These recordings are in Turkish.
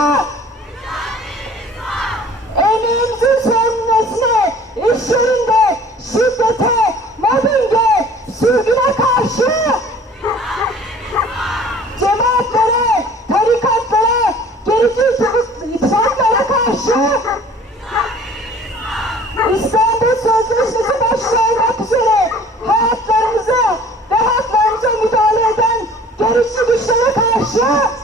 olacak. Emeğimizin sorumlusuna, iş yerinde, şiddete, mobbinge, sürgüne karşı cemaatlere, gerici ittifaklara karşı İstanbul Sözleşmesi başlığı olmak üzere müdahale eden gerici güçlere karşı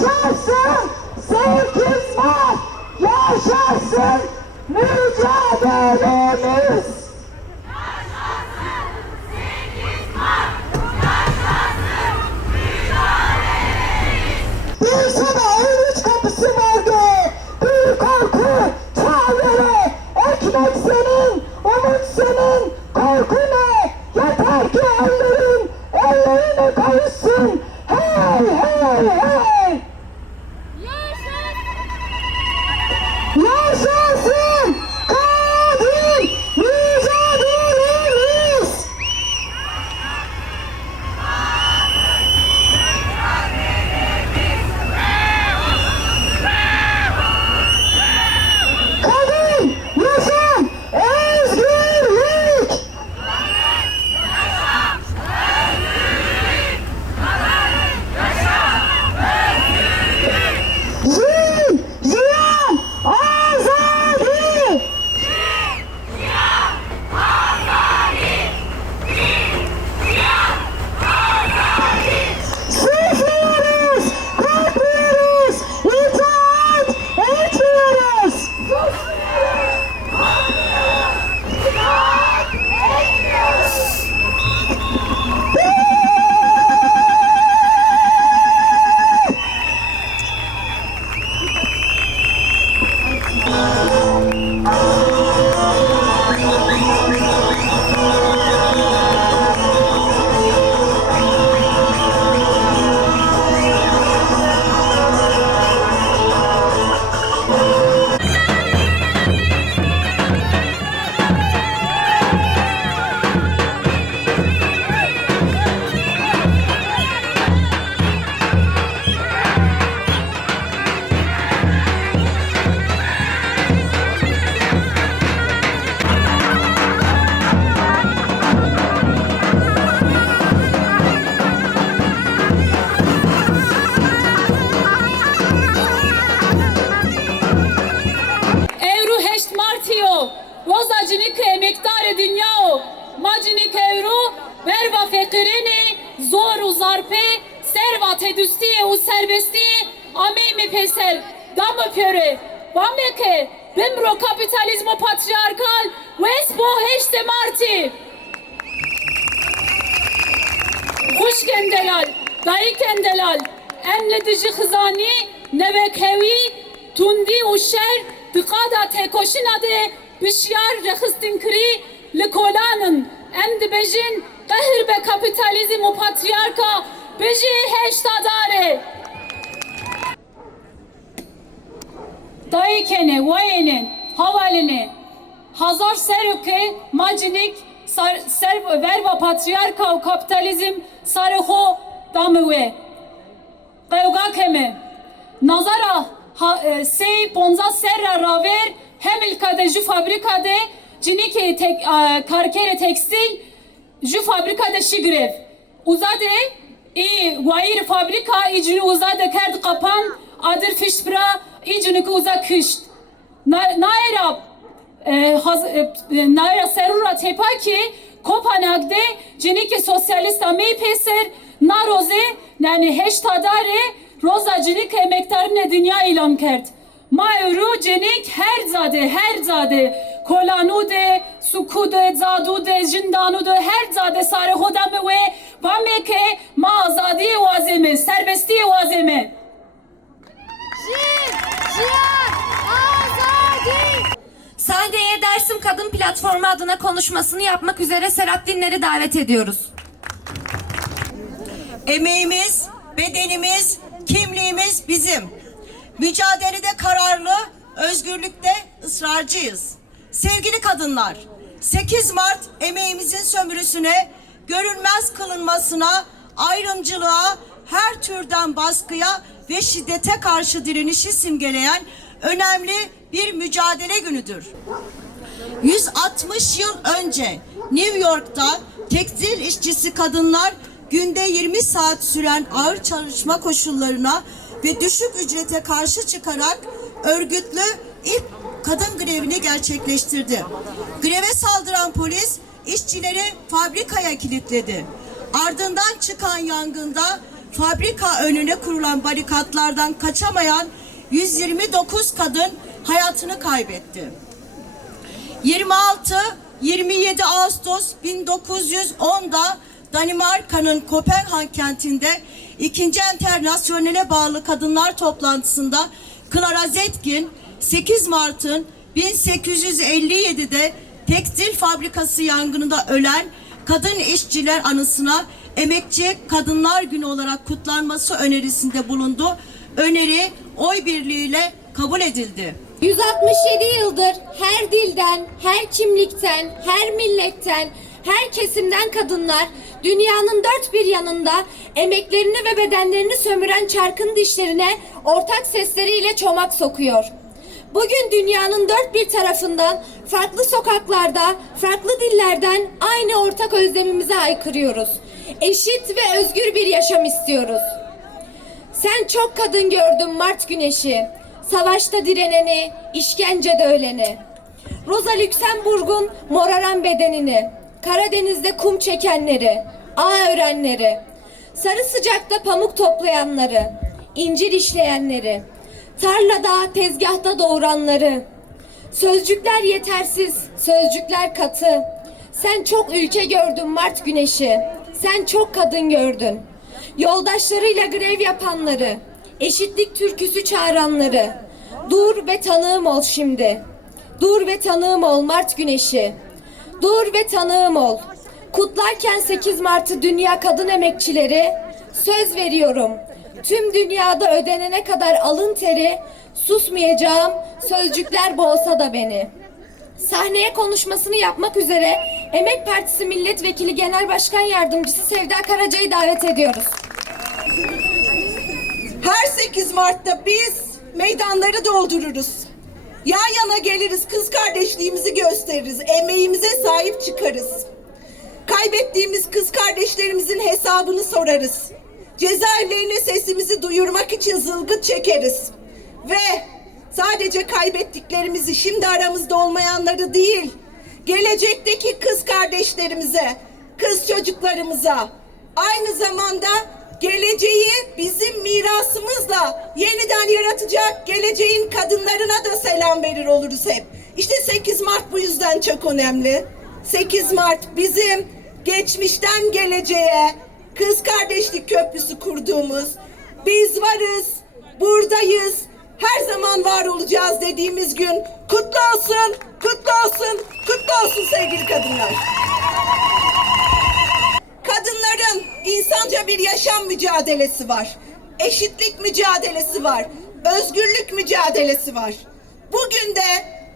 Yaşarsın sevgimiz var. Yaşarsın mücadelemiz. Bir sana ölüç kapısı korku, çağrı, ekmek senin, umut senin, korku ne? Yeter ki ellerin, ellerine kayısı. Kapitalizmo patriarkal kapitalismo patriarcal Westboheşte Marti. Hoşken delal, dayıken delal, emledici hızani, nevekhevi, tundi uşer, dıkada tekoşin adı, bişyar rehıstin kri, likolanın, em dibejin, kahir be kapitalizm u patriarka, beji heştadare. Dayıkeni, vayenin, havaline, hazar serüke, macinik, sar, ser, verva patriarka kapitalizm sarıho damıve. Qewga keme, nazara e, sey ponza serra raver hem ilkade ju fabrikade cinike tek, karkere tekstil ju fabrikade şigrev. Uzade i vayir fabrika icini uzade kerd kapan adır fişpra icini ki uza kışt. Na- Naira e, haz, e, e, Naira serura tepaki Kopenhag'de ciniki sosyalist ameyi peser naroze yani heştadare roza cinik emektarine dünya ilan kert. Ma euro cenik her zade her zade kolanude sukude zadude jindanude her zade sare hodame ve vameke ma azadiye vazeme serbestiye vazeme. Şiar, azadi. Sahneye Dersim Kadın Platformu adına konuşmasını yapmak üzere Serap Dinler'i davet ediyoruz. Emeğimiz, bedenimiz, kimliğimiz bizim. Mücadelede kararlı, özgürlükte ısrarcıyız. Sevgili kadınlar, 8 Mart emeğimizin sömürüsüne, görünmez kılınmasına, ayrımcılığa, her türden baskıya ve şiddete karşı direnişi simgeleyen önemli bir mücadele günüdür. 160 yıl önce New York'ta tekstil işçisi kadınlar günde 20 saat süren ağır çalışma koşullarına ve düşük ücrete karşı çıkarak örgütlü ilk kadın grevini gerçekleştirdi. Greve saldıran polis işçileri fabrikaya kilitledi. Ardından çıkan yangında fabrika önüne kurulan barikatlardan kaçamayan 129 kadın hayatını kaybetti. 26-27 Ağustos 1910'da Danimarka'nın Kopenhag kentinde 2. Enternasyonel'e bağlı kadınlar toplantısında Clara Zetkin 8 Mart'ın 1857'de tekstil fabrikası yangınında ölen kadın işçiler anısına Emekçi Kadınlar Günü olarak kutlanması önerisinde bulundu. Öneri oy birliğiyle kabul edildi. 167 yıldır her dilden, her kimlikten, her milletten, her kesimden kadınlar dünyanın dört bir yanında emeklerini ve bedenlerini sömüren çarkın dişlerine ortak sesleriyle çomak sokuyor. Bugün dünyanın dört bir tarafından farklı sokaklarda, farklı dillerden aynı ortak özlemimize haykırıyoruz. Eşit ve özgür bir yaşam istiyoruz. Sen çok kadın gördün Mart güneşi. Savaşta direneni, işkencede öleni. Rosa Luxemburg'un moraran bedenini. Karadeniz'de kum çekenleri, ağ örenleri. Sarı sıcakta pamuk toplayanları, incir işleyenleri. Tarlada, tezgahta doğuranları. Sözcükler yetersiz, sözcükler katı. Sen çok ülke gördün Mart güneşi. Sen çok kadın gördün. Yoldaşlarıyla grev yapanları, eşitlik türküsü çağıranları. Dur ve tanığım ol şimdi. Dur ve tanığım ol Mart güneşi. Dur ve tanığım ol. Kutlarken 8 Mart'ı Dünya Kadın Emekçileri söz veriyorum. Tüm dünyada ödenene kadar alın teri susmayacağım sözcükler boğsa da beni. Sahneye konuşmasını yapmak üzere Emek Partisi Milletvekili Genel Başkan Yardımcısı Sevda Karaca'yı davet ediyoruz. Her 8 Mart'ta biz meydanları doldururuz. Yan yana geliriz, kız kardeşliğimizi gösteririz, emeğimize sahip çıkarız. Kaybettiğimiz kız kardeşlerimizin hesabını sorarız. Cezaevlerine sesimizi duyurmak için zılgıt çekeriz. Ve sadece kaybettiklerimizi şimdi aramızda olmayanları değil, gelecekteki kız kardeşlerimize, kız çocuklarımıza, aynı zamanda geleceği bizim mirasımızla yeniden yaratacak geleceğin kadınlarına da selam verir oluruz hep. İşte 8 Mart bu yüzden çok önemli. 8 Mart bizim geçmişten geleceğe kız kardeşlik köprüsü kurduğumuz, biz varız, buradayız, her zaman var olacağız dediğimiz gün kutlu olsun, kutlu olsun, kutlu olsun sevgili kadınlar. Kadınların insanca bir yaşam mücadelesi var. Eşitlik mücadelesi var. Özgürlük mücadelesi var. Bugün de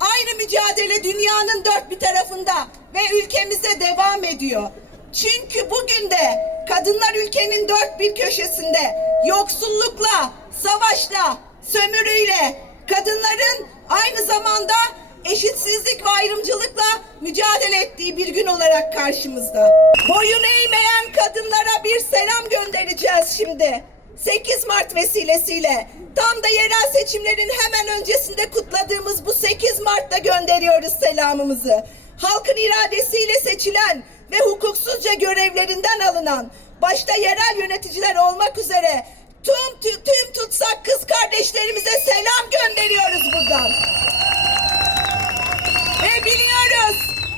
aynı mücadele dünyanın dört bir tarafında ve ülkemizde devam ediyor. Çünkü bugün de kadınlar ülkenin dört bir köşesinde yoksullukla, savaşla, sömürüyle kadınların aynı zamanda eşitsizlik ve ayrımcılıkla mücadele ettiği bir gün olarak karşımızda. Boyun eğmeyen kadınlara bir selam göndereceğiz şimdi. 8 Mart vesilesiyle tam da yerel seçimlerin hemen öncesinde kutladığımız bu 8 Mart'ta gönderiyoruz selamımızı. Halkın iradesiyle seçilen ve hukuksuzca görevlerinden alınan başta yerel yöneticiler olmak üzere tüm tüm, tüm tutsak kız kardeşlerimize selam gönderiyoruz buradan.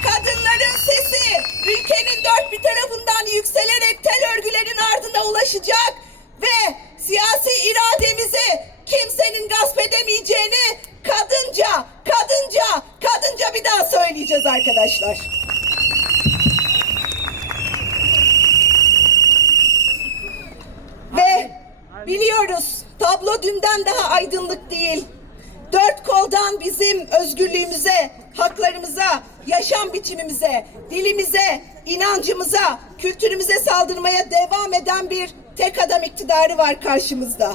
Kadınların sesi ülkenin dört bir tarafından yükselerek tel örgülerin ardına ulaşacak ve siyasi irademizi kimsenin gasp edemeyeceğini kadınca, kadınca, kadınca bir daha söyleyeceğiz arkadaşlar. Ve biliyoruz tablo dünden daha aydınlık değil. Dört koldan bizim özgürlüğümüze, haklarımıza, yaşam biçimimize, dilimize, inancımıza, kültürümüze saldırmaya devam eden bir tek adam iktidarı var karşımızda.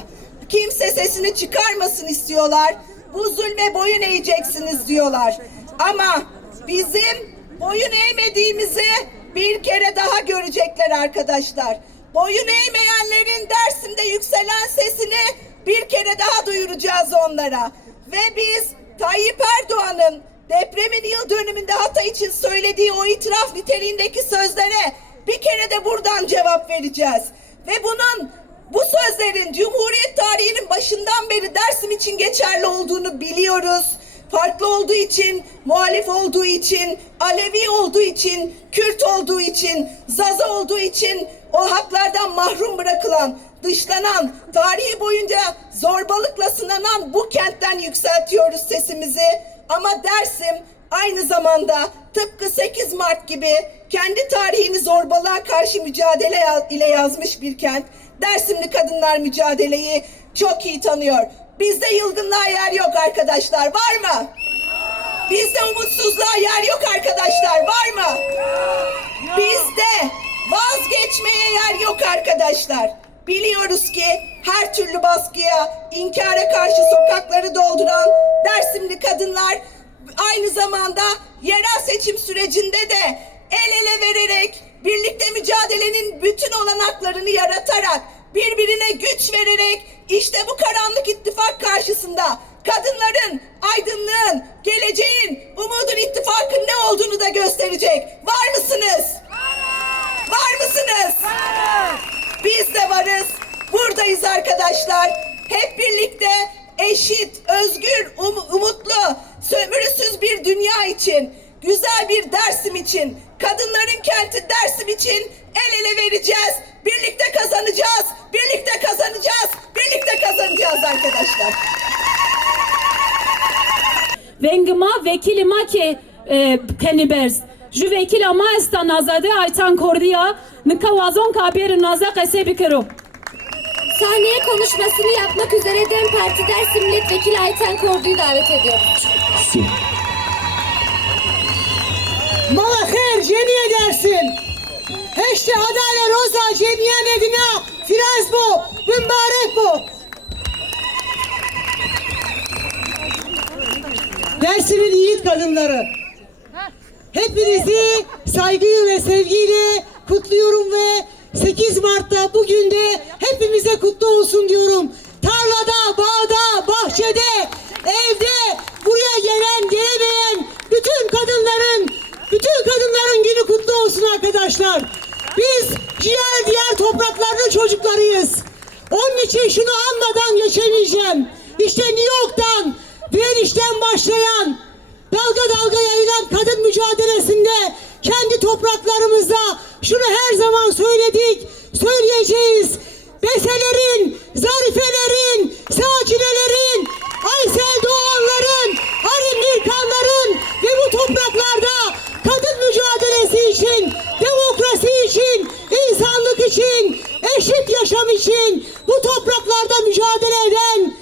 Kimse sesini çıkarmasın istiyorlar. Bu zulme boyun eğeceksiniz diyorlar. Ama bizim boyun eğmediğimizi bir kere daha görecekler arkadaşlar. Boyun eğmeyenlerin Dersim'de yükselen sesini bir kere daha duyuracağız onlara. Ve biz Tayyip Erdoğan'ın depremin yıl dönümünde Hatay için söylediği o itiraf niteliğindeki sözlere bir kere de buradan cevap vereceğiz. Ve bunun bu sözlerin Cumhuriyet tarihinin başından beri Dersim için geçerli olduğunu biliyoruz. Farklı olduğu için, muhalif olduğu için, Alevi olduğu için, Kürt olduğu için, Zaza olduğu için o haklardan mahrum bırakılan, dışlanan, tarihi boyunca zorbalıkla sınanan bu kentten yükseltiyoruz sesimizi. Ama Dersim aynı zamanda tıpkı 8 Mart gibi kendi tarihini zorbalığa karşı mücadele ile yazmış bir kent. Dersimli kadınlar mücadeleyi çok iyi tanıyor. Bizde yılgınlığa yer yok arkadaşlar. Var mı? Bizde umutsuzluğa yer yok arkadaşlar. Var mı? Bizde vazgeçmeye yer yok arkadaşlar. Biliyoruz ki her türlü baskıya, inkara karşı sokakları dolduran Dersimli kadınlar aynı zamanda yerel seçim sürecinde de el ele vererek, birlikte mücadelenin bütün olanaklarını yaratarak, birbirine güç vererek işte bu karanlık ittifak karşısında kadınların, aydınlığın, geleceğin, umudun ittifakın ne olduğunu da gösterecek. Var mısınız? Var mısınız? Biz de varız. Buradayız arkadaşlar. Hep birlikte eşit, özgür, um- umutlu, sömürüsüz bir dünya için, güzel bir Dersim için, kadınların kenti Dersim için el ele vereceğiz. Birlikte kazanacağız. Birlikte kazanacağız. Birlikte kazanacağız arkadaşlar. Vengima vekilima ki e, kenibers. Ju vekila ma esta nazade aytan kordiya nika wazon kabir naza qese bikiro. Sahneye konuşmasını yapmak üzere DEM Parti Dersim Milletvekili Ayten Kordu'yu davet ediyoruz. Mala khair jeniye dersin. Heşte adale roza jeniyen edina firaz bu. Mübarek bu. Dersimin yiğit kadınları. Hepinizi saygı ve sevgiyle kutluyorum ve 8 Mart'ta bugün de hepimize kutlu olsun diyorum. Tarlada, bağda, bahçede, evde, buraya gelen, gelemeyen bütün kadınların, bütün kadınların günü kutlu olsun arkadaşlar. Biz ciğer diğer toprakların çocuklarıyız. Onun için şunu anmadan geçemeyeceğim. İşte New York'tan, Direniş'ten başlayan, dalga dalga yayılan kadın mücadelesinde kendi topraklarımızda şunu her zaman söyledik, söyleyeceğiz. Beselerin, Zarifelerin, Sakinelerin, Aysel Doğanların, Harim Birkanların ve bu topraklarda kadın mücadelesi için, demokrasi için, insanlık için, eşit yaşam için bu topraklarda mücadele eden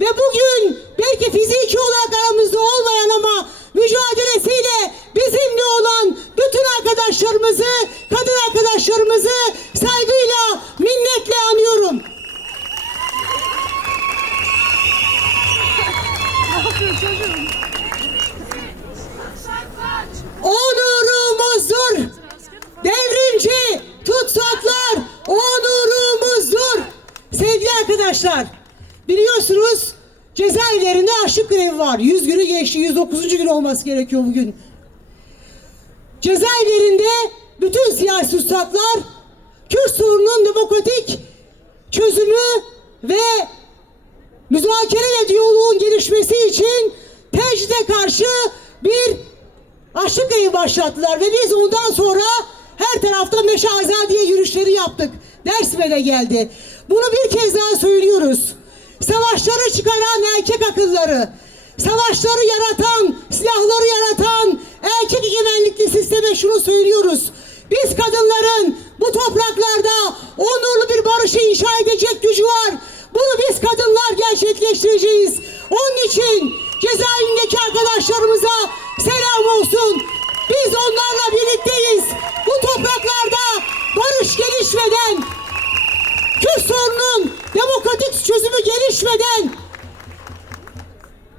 ve bugün belki fiziki olarak aramızda olmayan ama mücadelesiyle bizimle olan bütün arkadaşlarımızı, var. 100 günü geçti, 109. gün olması gerekiyor bugün. Cezaevlerinde bütün siyasi tutsaklar Kürt sorununun demokratik çözümü ve müzakere ve diyaloğun gelişmesi için tecride karşı bir açlık grevi başlattılar ve biz ondan sonra her tarafta meşe azadiye yürüyüşleri yaptık. Dersime de geldi. Bunu bir kez daha söylüyoruz. Savaşları çıkaran erkek akılları, savaşları yaratan, silahları yaratan erkek egemenlikli sisteme şunu söylüyoruz. Biz kadınların bu topraklarda onurlu bir barışı inşa edecek gücü var. Bunu biz kadınlar gerçekleştireceğiz. Onun için cezaevindeki arkadaşlarımıza selam olsun. Biz onlarla birlikteyiz. Bu topraklarda barış gelişmeden, Kürt sorunun demokratik çözümü gelişmeden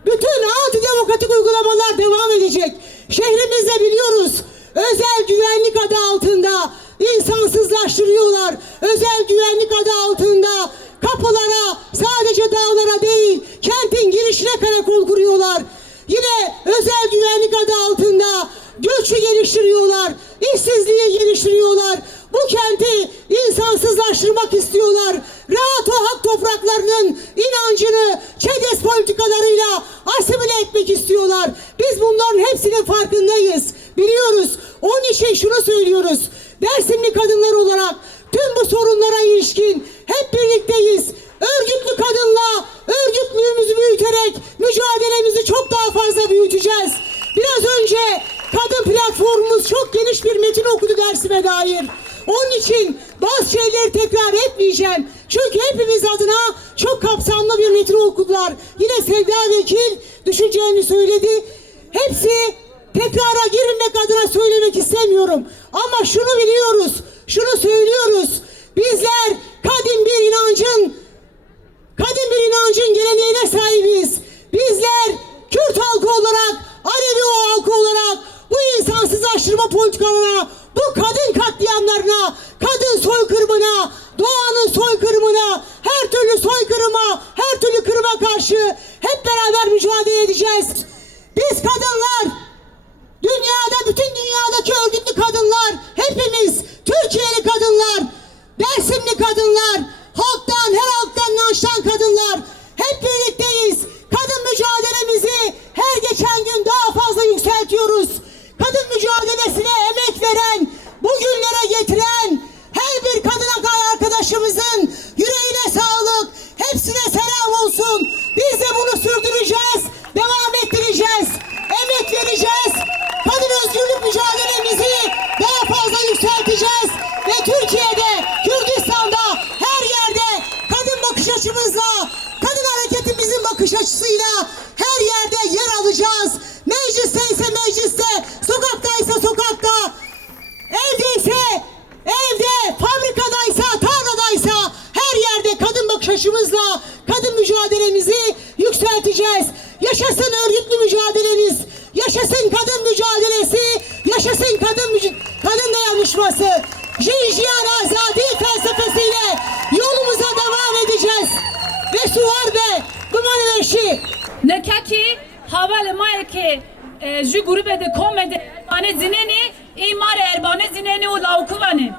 bütün antidemokratik uygulamalar devam edecek. Şehrimizde biliyoruz özel güvenlik adı altında insansızlaştırıyorlar. Özel güvenlik adı altında kapılara sadece dağlara değil kentin girişine karakol kuruyorlar. Yine özel güvenlik adı altında göçü geliştiriyorlar. işsizliği geliştiriyorlar. Bu kenti insansızlaştırmak istiyorlar. Rahat o hak topraklarının inancını ÇEDES politikalarıyla asimile etmek istiyorlar. Biz bunların hepsinin farkındayız. Biliyoruz. Onun için şunu söylüyoruz. Dersimli kadınlar olarak tüm bu sorunlara ilişkin hep birlikteyiz. Örgütlü kadınla örgütlüğümüzü büyüterek mücadelemizi çok daha fazla büyüteceğiz. Biraz önce kadın platformumuz çok geniş bir metin okudu dersime dair. Onun için bazı şeyleri tekrar etmeyeceğim. Çünkü hepimiz adına çok kapsamlı bir metin okudular. Yine Sevda Vekil düşüncelerini söyledi. Hepsi tekrara girmek adına söylemek istemiyorum. Ama şunu biliyoruz, şunu söylüyoruz. Bizler kadim bir inancın, kadim bir inancın geleneğine sahibiz. Bizler Kürt halkı olarak, Alevi halkı olarak bu insansızlaştırma politikalarına, bu kadın katliamlarına, kadın soykırımına, doğanın soykırımına, her türlü soykırıma, her türlü kırıma karşı hep beraber mücadele edeceğiz. Biz kadınlar Dünyada bütün dünyadaki örgütlü kadınlar hepimiz Türkiye'li kadınlar, Dersimli kadınlar, halktan her halktan inançtan kadınlar hep birlikteyiz. Kadın mücadelemizi her geçen gün daha fazla yükseltiyoruz. Veren, bugünlere getiren her bir kadın arkadaşımızın yüreğine sağlık, hepsine selam olsun. Biz de bunu sürdüreceğiz, devam ettireceğiz, emek vereceğiz. Kadın özgürlük mücadelemizi daha fazla yükselteceğiz ve Türkiye'de, Kürdistan'da, her yerde kadın bakış açımızla, kadın hareketimizin bakış açısıyla her yerde yer alacağız. Açımızla kadın mücadelemizi yükselteceğiz. Yaşasın örgütlü mücadelemiz, yaşasın kadın mücadelesi, yaşasın kadın müc- kadın dayanışması. Jinjiyan Azadi felsefesiyle yolumuza devam edeceğiz. Ve suvar be, duman eşi. Nekaki haval maike ji grupe de komede erbane zineni imar erbane zineni u laukuvani.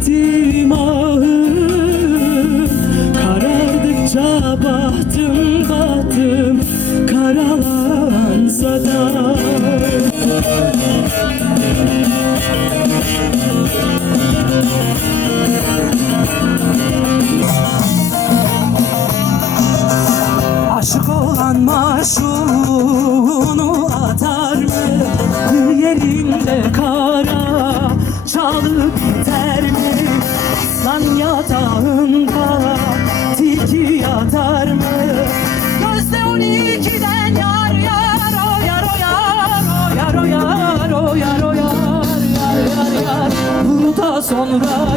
Servetim ahım Karardıkça bahtım bahtım Karalansa da da